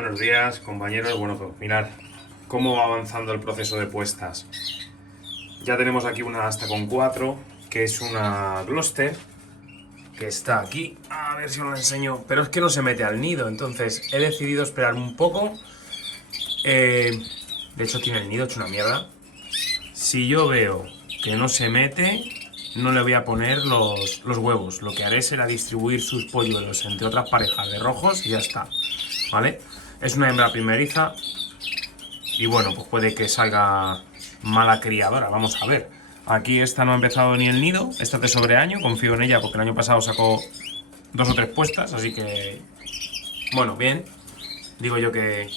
Buenos días, compañeros. Bueno, pues mirad cómo va avanzando el proceso de puestas. Ya tenemos aquí una asta con 4, que es una Gloster, que está aquí. A ver si os lo enseño. Pero es que no se mete al nido, entonces he decidido esperar un poco. De hecho tiene el nido hecho una mierda. Si yo veo que no se mete, no le voy a poner los huevos. Lo que haré será distribuir sus polluelos entre otras parejas de rojos y ya está. ¿Vale? Es una hembra primeriza y bueno, pues puede que salga mala criadora, vamos a ver. Aquí esta no ha empezado ni el nido, esta es de sobreaño, confío en ella porque el año pasado sacó 2 o 3 puestas, así que bueno, bien. Digo yo que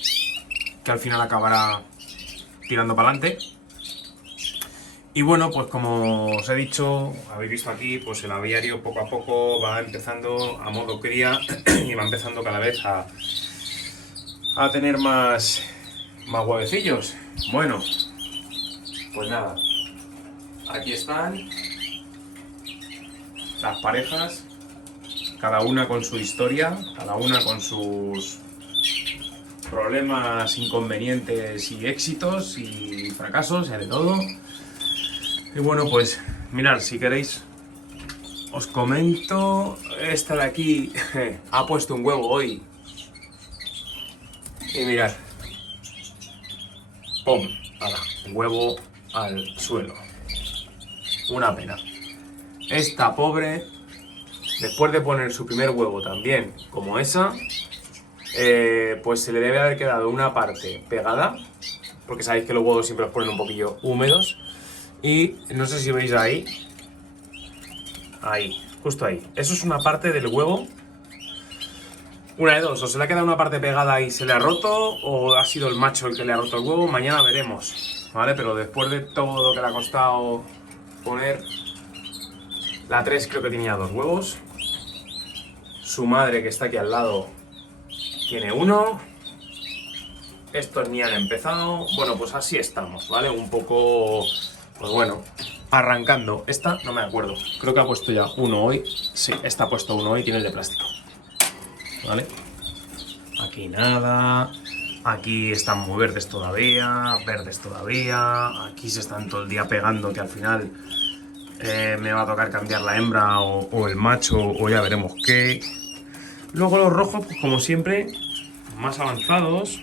al final acabará tirando para adelante. Y bueno, pues como os he dicho, habéis visto aquí, pues el aviario poco a poco va empezando a modo cría y va empezando cada vez a tener más huevecillos. Bueno, pues nada, aquí están las parejas, cada una con su historia, cada una con sus problemas, inconvenientes y éxitos y fracasos, y de todo. Y bueno, pues mirad, si queréis os comento. Esta de aquí ha puesto un huevo hoy. Y mirad, ¡pum! ¡Hala! Huevo al suelo. Una pena. Esta pobre, después de poner su primer huevo también, como esa, pues se le debe haber quedado una parte pegada, porque sabéis que los huevos siempre los ponen un poquillo húmedos. Y no sé si veis ahí, justo ahí. Eso es una parte del huevo. Una de dos, o se le ha quedado una parte pegada y se le ha roto, o ha sido el macho el que le ha roto el huevo, mañana veremos, ¿vale? Pero después de todo lo que le ha costado poner, la 3 creo que tenía 2 huevos, su madre que está aquí al lado tiene 1, estos ni han empezado, bueno, pues así estamos, ¿vale? Un poco, pues bueno, arrancando. Esta no me acuerdo, creo que ha puesto ya 1 hoy, sí, esta ha puesto 1 hoy, tiene el de plástico. ¿Vale? Aquí nada. Aquí están muy verdes todavía. Aquí se están todo el día pegando, que al final me va a tocar cambiar la hembra o el macho, o ya veremos qué. Luego los rojos, pues como siempre, más avanzados.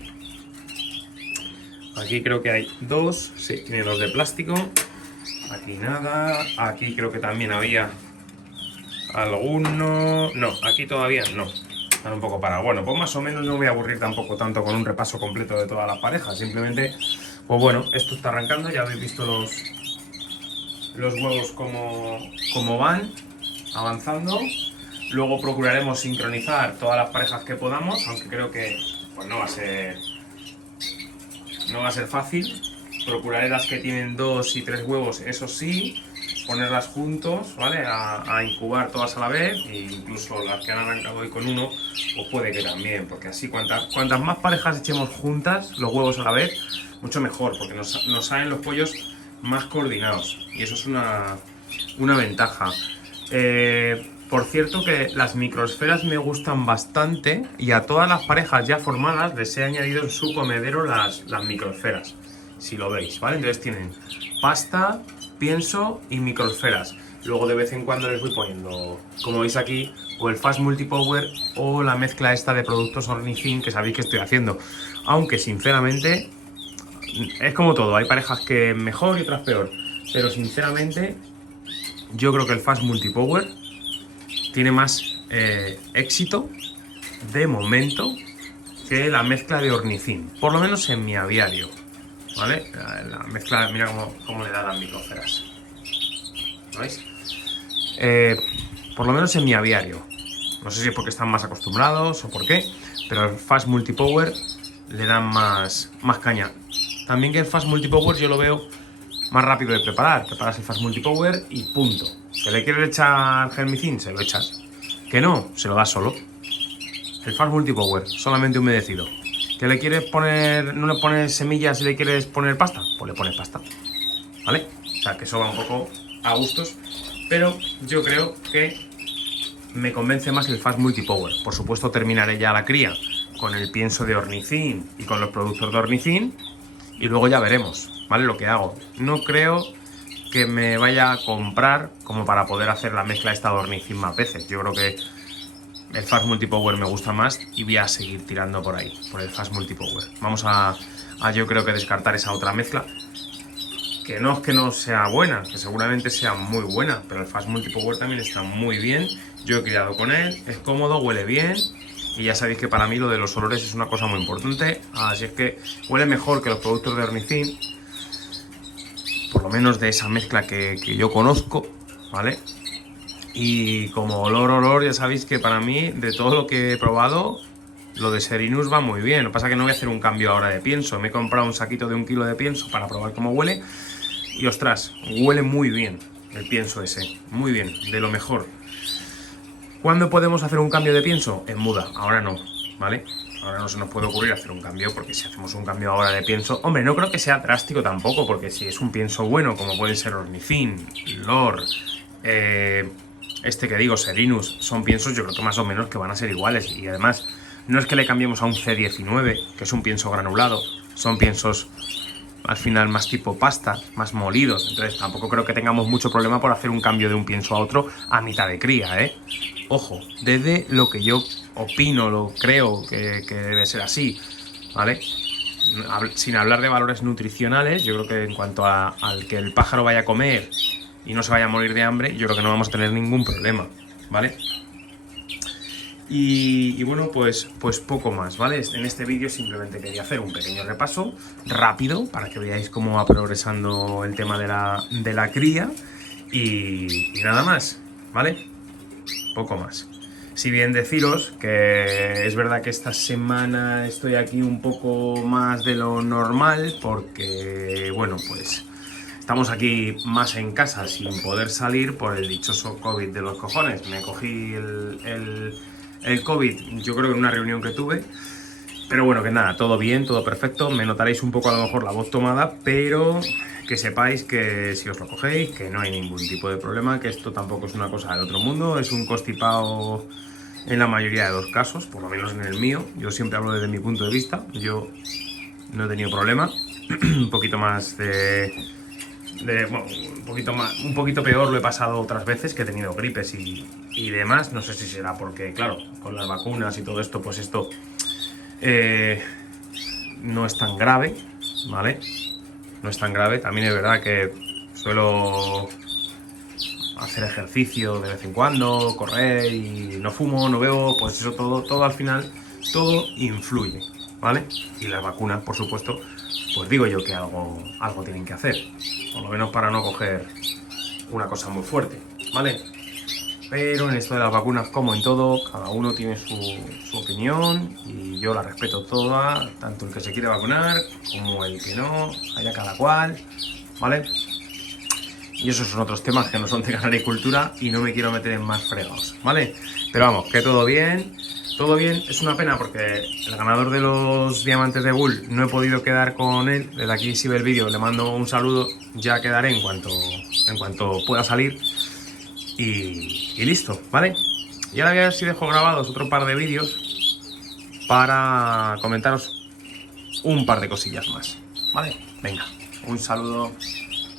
Aquí creo que hay 2. Sí, tiene 2 de plástico. Aquí nada. Aquí creo que también había alguno. No, aquí todavía no. Están un poco parados. Bueno, pues más o menos no me voy a aburrir tampoco tanto con un repaso completo de todas las parejas. Simplemente, pues bueno, esto está arrancando. Ya habéis visto los huevos como van avanzando. Luego procuraremos sincronizar todas las parejas que podamos, aunque creo que pues no va a ser fácil. Procuraré las que tienen 2 y 3 huevos, eso sí, ponerlas juntos, ¿vale? A incubar todas a la vez, e incluso las que han arrancado hoy con 1, pues puede que también, porque así cuantas más parejas echemos juntas, los huevos a la vez, mucho mejor, porque nos salen los pollos más coordinados, y eso es una ventaja. Por cierto que las microesferas me gustan bastante, y a todas las parejas ya formadas les he añadido en su comedero las microesferas, si lo veis, ¿vale? Entonces tienen pasta, pienso y microesferas. Luego de vez en cuando les voy poniendo, como veis aquí, o el Fast Multipower o la mezcla esta de productos Ornithin que sabéis que estoy haciendo. Aunque sinceramente es como todo, hay parejas que mejor y otras peor. Pero sinceramente yo creo que el Fast Multipower tiene más éxito de momento que la mezcla de Ornithin, por lo menos en mi aviario. ¿Vale? La mezcla, mira cómo le da las microesferas. ¿Veis? Por lo menos en mi aviario. No sé si es porque están más acostumbrados o por qué, pero el Fast Multipower le dan más caña. También que el Fast Multipower yo lo veo más rápido de preparar. Preparas el Fast Multipower y punto. ¿Que le quieres echar germicin? Se lo echas. Que no, se lo das solo. El Fast Multipower, solamente humedecido. ¿Que le quieres poner, no le pones semillas y le quieres poner pasta? Pues le pones pasta, ¿vale? O sea, que eso va un poco a gustos, pero yo creo que me convence más el Fast Multipower. Por supuesto terminaré ya la cría con el pienso de Ornithin y con los productos de Ornithin y luego ya veremos, ¿vale? Lo que hago. No creo que me vaya a comprar como para poder hacer la mezcla esta de Ornithin más veces. Yo creo que el Fast Multipower me gusta más y voy a seguir tirando por ahí, por el Fast Multipower. Vamos a yo creo que descartar esa otra mezcla, que no es que no sea buena, que seguramente sea muy buena, pero el Fast Multipower también está muy bien. Yo he criado con él, es cómodo, huele bien y ya sabéis que para mí lo de los olores es una cosa muy importante, así es que huele mejor que los productos de Ornithin, por lo menos de esa mezcla que yo conozco, ¿vale? Y como olor, ya sabéis que para mí, de todo lo que he probado, lo de Serinus va muy bien. Lo que pasa es que no voy a hacer un cambio ahora de pienso. Me he comprado un saquito de 1 kilo de pienso para probar cómo huele. Y ostras, huele muy bien el pienso ese. Muy bien, de lo mejor. ¿Cuándo podemos hacer un cambio de pienso? En muda. Ahora no, ¿vale? Ahora no se nos puede ocurrir hacer un cambio, porque si hacemos un cambio ahora de pienso... Hombre, no creo que sea drástico tampoco, porque si es un pienso bueno, como puede ser Ornithin, Lor... este que digo, Serinus, son piensos yo creo que más o menos que van a ser iguales. Y además, no es que le cambiemos a un C19, que es un pienso granulado. Son piensos al final más tipo pasta, más molidos. Entonces tampoco creo que tengamos mucho problema por hacer un cambio de un pienso a otro a mitad de cría, ¿eh? Ojo, desde lo que yo opino, lo creo que debe ser así, ¿vale? Sin hablar de valores nutricionales, yo creo que en cuanto al que el pájaro vaya a comer y no se vaya a morir de hambre, yo creo que no vamos a tener ningún problema, ¿vale? Y bueno, pues poco más, ¿vale? En este vídeo simplemente quería hacer un pequeño repaso rápido para que veáis cómo va progresando el tema de la cría y nada más, ¿vale? Poco más. Si bien deciros que es verdad que esta semana estoy aquí un poco más de lo normal porque, bueno, pues estamos aquí más en casa sin poder salir por el dichoso COVID de los cojones. Me cogí el COVID, yo creo que en una reunión que tuve, pero bueno, que nada, todo bien, todo perfecto. Me notaréis un poco a lo mejor la voz tomada, pero que sepáis que si os lo cogéis, que no hay ningún tipo de problema, que esto tampoco es una cosa del otro mundo, es un constipado en la mayoría de los casos, por lo menos en el mío. Yo siempre hablo desde mi punto de vista, yo no he tenido problema. Un poquito más bueno, un poquito peor lo he pasado otras veces, que he tenido gripes y demás. No sé si será porque, claro, con las vacunas y todo esto, pues esto no es tan grave, ¿vale? No es tan grave. También es verdad que suelo hacer ejercicio de vez en cuando, correr y no fumo, no bebo, pues eso todo al final, todo influye, ¿vale? Y las vacunas, por supuesto, pues digo yo que algo tienen que hacer, por lo menos para no coger una cosa muy fuerte, ¿vale? Pero en esto de las vacunas, como en todo, cada uno tiene su opinión y yo la respeto toda, tanto el que se quiere vacunar como el que no, allá cada cual, ¿vale? Y esos son otros temas que no son de agricultura y no me quiero meter en más fregados, ¿vale? Pero vamos, que todo bien. Todo bien, es una pena porque el ganador de los diamantes de Bull no he podido quedar con él. Desde aquí, si ve el vídeo, le mando un saludo. Ya quedaré en cuanto pueda salir. Y listo, ¿vale? Y ahora voy a ver si dejo grabados otro par de vídeos para comentaros un par de cosillas más, ¿vale? Venga, un saludo.